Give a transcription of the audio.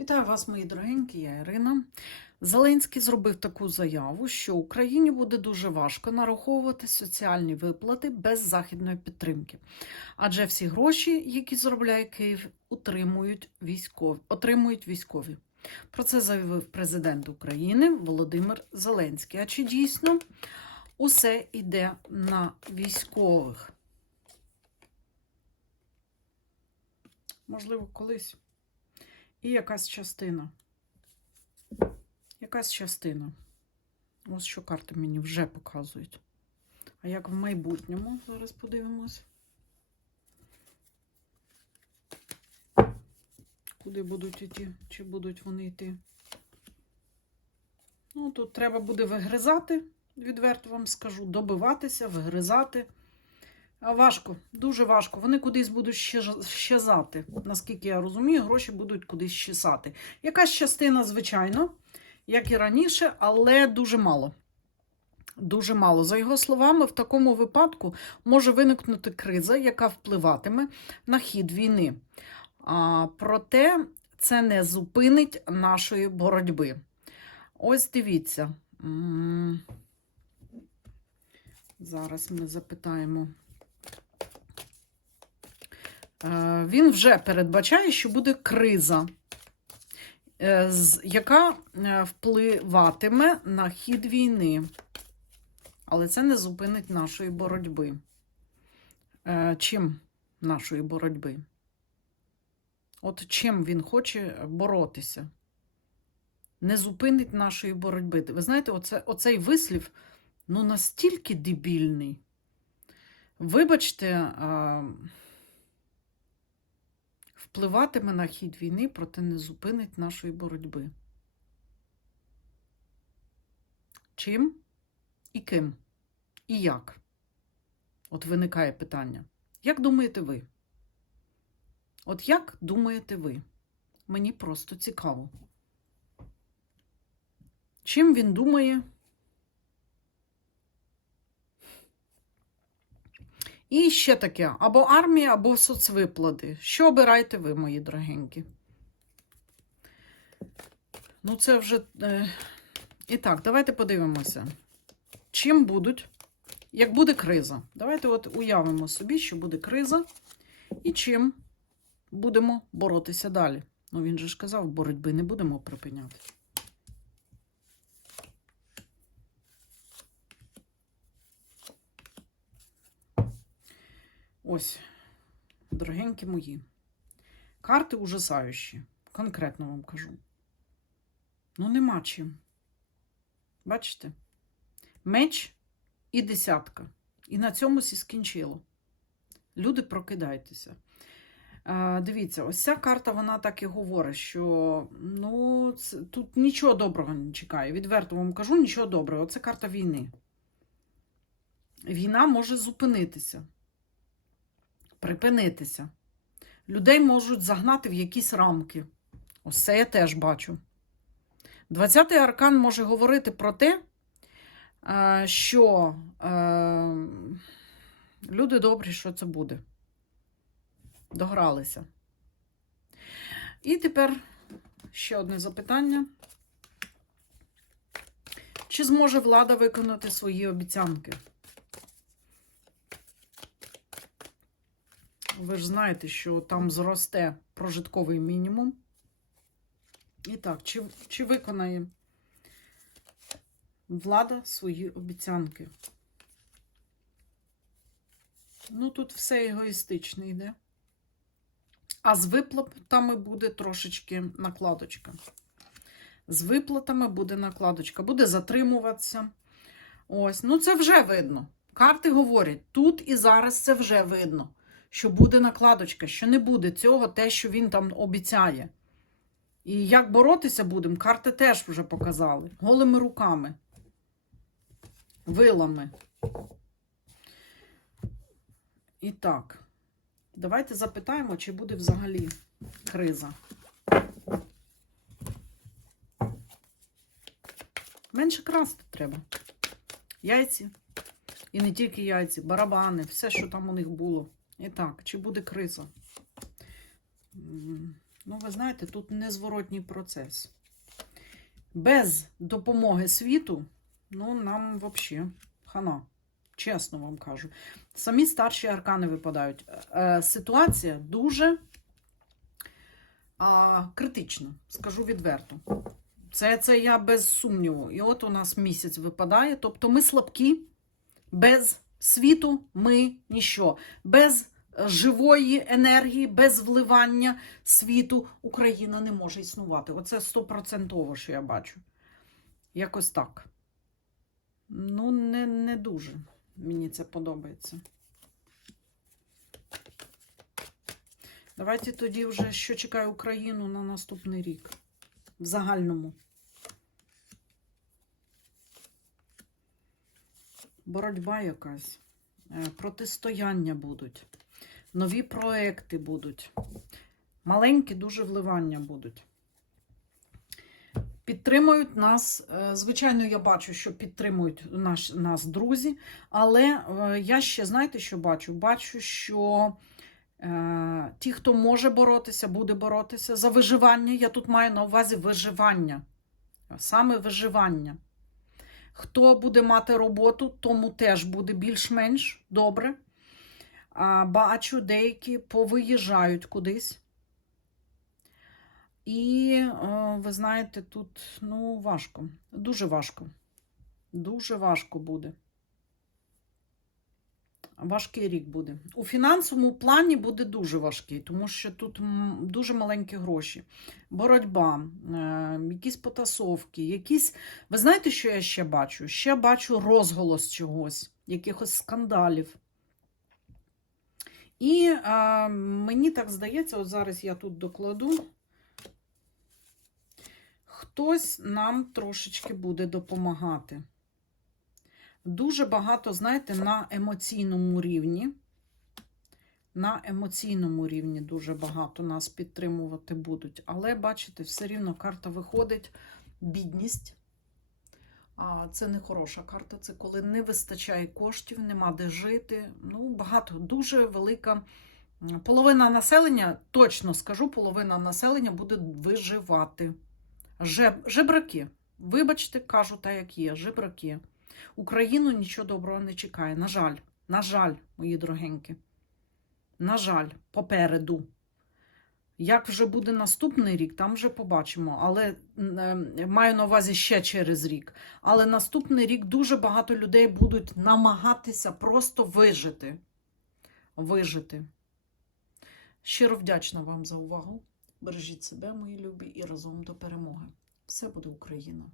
Вітаю вас, мої дорогенькі, я Ірина. Зеленський зробив таку заяву, що Україні буде дуже важко нараховувати соціальні виплати без західної підтримки. Адже всі гроші, які заробляє Київ, утримують військові, отримують військові. Про це заявив президент України Володимир Зеленський. А чи дійсно усе йде на військових? Можливо, колись. І якась частина. Якась частина. Ось що карти мені вже показують. А як в майбутньому? Зараз подивимось. Куди будуть йти? Чи будуть вони йти? Ну, тут треба буде вигризати, відверто вам скажу, добиватися, вигризати. Важко, дуже важко. Вони кудись будуть щезати. Наскільки я розумію, гроші будуть кудись щезати. Якась частина, звичайно, як і раніше, але дуже мало. Дуже мало. За його словами, в такому випадку може виникнути криза, яка впливатиме на хід війни. А, проте це не зупинить нашої боротьби. Ось дивіться. Зараз ми запитаємо. Е, Він вже передбачає, що буде криза, е, яка е, впливатиме на хід війни. Але це не зупинить нашої боротьби. Чим нашої боротьби? От чим він хоче боротися? Не зупинить нашої боротьби. Ви знаєте, оце, оцей вислів ну, настільки дебільний. Вибачте, впливатиме на хід війни, проте не зупинить нашої боротьби. Чим і ким? І як? От виникає питання. Як думаєте ви? От як думаєте ви? Мені просто цікаво. Чим він думає? І ще таке: або армія, або соцвиплати. Що обираєте ви, мої дорогенькі? Ну, це вже. Е... І так, давайте подивимося. Чим будуть, як буде криза? Давайте от уявимо собі, що буде криза, і чим будемо боротися далі. Ну, він же ж казав, боротьби не будемо припиняти. Ось, дорогенькі мої. Карти ужасаючі. Конкретно вам кажу. Ну, нема чим. Бачите? Меч і десятка. І на цьому сі скінчило. Люди, прокидайтеся. Дивіться, ось ця карта, вона так і говорить, що ну, це, тут нічого доброго не чекає. Відверто вам кажу, нічого доброго. Це карта війни. Війна може зупинитися, припинитися. Людей можуть загнати в якісь рамки. Ось я теж бачу. 20-й аркан може говорити про те, е, що е, люди добрі, що це буде. Догралися. І тепер ще одне запитання. Чи зможе влада виконати свої обіцянки? Ви ж знаєте, що там зросте прожитковий мінімум. І так, чи, чи виконає влада свої обіцянки? Ну, тут все егоїстично йде. А з виплатами буде трошечки накладочка. З виплатами буде накладочка, буде затримуватися. Ось, ну це вже видно. Карти говорять, тут і зараз це вже видно, що буде накладочка, що не буде цього, те, що він там обіцяє. І як боротися будемо, карти теж вже показали. Голими руками, вилами. І так, давайте запитаємо, чи буде взагалі криза. Менше красти треба. Яйці. І не тільки яйці, барабани, все, що там у них було. І так, чи буде криза? Ну, ви знаєте, тут незворотній процес. Без допомоги світу, ну, нам взагалі хана. Чесно вам кажу. Самі старші аркани випадають. Е, ситуація дуже критична, скажу відверто. Це, це я без сумніву. І от у нас місяць випадає. Тобто ми слабкі, без світу ми ніщо. Без е, живої енергії, без вливання світу Україна не може існувати. Оце стопроцентово, що я бачу. Якось так. Ну, не, не дуже мені це подобається. Давайте тоді вже, що чекає Україну на наступний рік. В загальному. Боротьба якась. Е, Протистояння будуть. Нові проекти будуть. Маленькі дуже вливання будуть. Підтримують нас. е, Звичайно, я бачу, що підтримують наш, нас друзі, але е, я ще, знаєте, що бачу? Бачу, що е, ті, хто може боротися, буде боротися за виживання. Я тут маю на увазі виживання. Саме виживання. Хто буде мати роботу, тому теж буде більш-менш добре. Бачу, деякі повиїжджають кудись. І, е, ви знаєте, тут ну, важко. Дуже важко. Дуже важко буде. Важкий рік буде. У фінансовому плані буде дуже важкий, тому що тут дуже маленькі гроші. Боротьба, е, якісь потасовки, якісь. Ви знаєте, що я ще бачу? Ще бачу розголос чогось, якихось скандалів. І е, мені так здається, от зараз я тут докладу. Хтось нам трошечки буде допомагати. Дуже багато, знаєте, на емоційному рівні. На емоційному рівні дуже багато нас підтримувати будуть. Але, бачите, все рівно карта виходить бідність. А це не хороша карта, це коли не вистачає коштів, нема де жити. Ну, багато, дуже велика. Половина населення, точно скажу, половина населення буде виживати. Жеб, жебраки. Вибачте, кажу так, як є, жебраки. Україну нічого доброго не чекає. На жаль, на жаль, мої дорогенькі. На жаль, попереду. Як вже буде наступний рік, там вже побачимо. Але е, маю на увазі ще через рік. Але наступний рік дуже багато людей будуть намагатися просто вижити. Вижити. Щиро вдячна вам за увагу. Бережіть себе, мої любі, і разом до перемоги. Все буде Україна!